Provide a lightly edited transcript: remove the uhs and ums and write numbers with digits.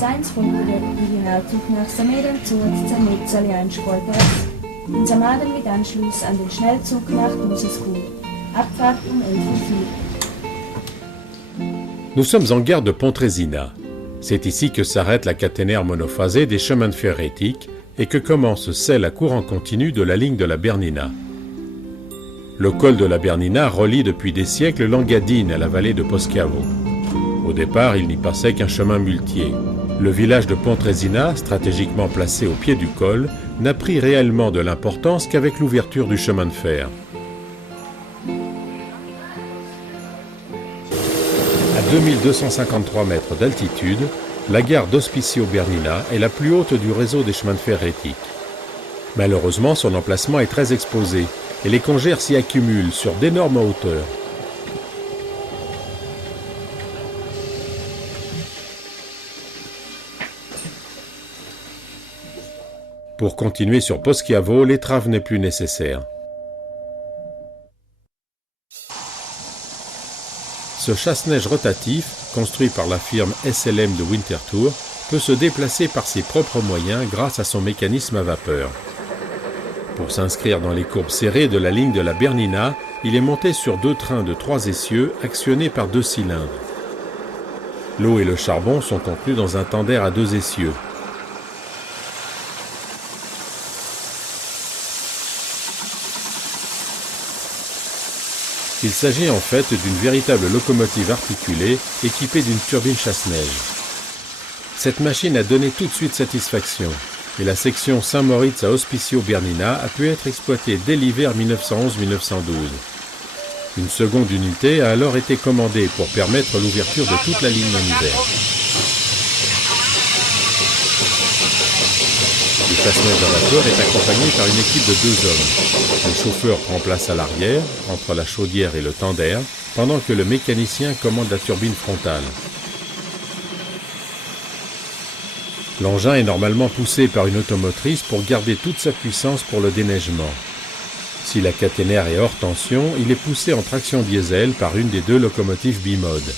Gleis 1 folgt der Regionalzug nach Samerenzoot zur Metzali-Einspolteres und Samaden mit Anschluss an den Schnellzug nach Dusiscourt. Abfahrt um 11:04 Uhr. Nous sommes en gare de Pontresina. C'est ici que s'arrête la caténaire monophasée des chemins de fer éthiques et que commence celle à courant continu de la ligne de la Bernina. Le col de la Bernina relie depuis des siècles l'Engadine à la vallée de Poschiavo. Au départ, il n'y passait qu'un chemin muletier. Le village de Pontresina, stratégiquement placé au pied du col, n'a pris réellement de l'importance qu'avec l'ouverture du chemin de fer. À 2253 mètres d'altitude, la gare d'Hospicio Bernina est la plus haute du réseau des chemins de fer éthiques. Malheureusement, son emplacement est très exposé et les congères s'y accumulent sur d'énormes hauteurs. Pour continuer sur Poschiavo, l'étrave n'est plus nécessaire. Ce chasse-neige rotatif, construit par la firme SLM de Winterthur, peut se déplacer par ses propres moyens grâce à son mécanisme à vapeur. Pour s'inscrire dans les courbes serrées de la ligne de la Bernina, il est monté sur 2 trains de 3 essieux actionnés par 2 cylindres. L'eau et le charbon sont contenus dans un tender à 2 essieux. Il s'agit en fait d'une véritable locomotive articulée équipée d'une turbine chasse-neige. Cette machine a donné tout de suite satisfaction et la section Saint-Moritz à Hospicio Bernina a pu être exploitée dès l'hiver 1911-1912. Une seconde unité a alors été commandée pour permettre l'ouverture de toute la ligne en hiver. Le chasse-neige à vapeur est accompagné par une équipe de 2 hommes. Le chauffeur prend place à l'arrière, entre la chaudière et le tender, pendant que le mécanicien commande la turbine frontale. L'engin est normalement poussé par une automotrice pour garder toute sa puissance pour le déneigement. Si la caténaire est hors tension, il est poussé en traction diesel par une des 2 locomotives bimodes.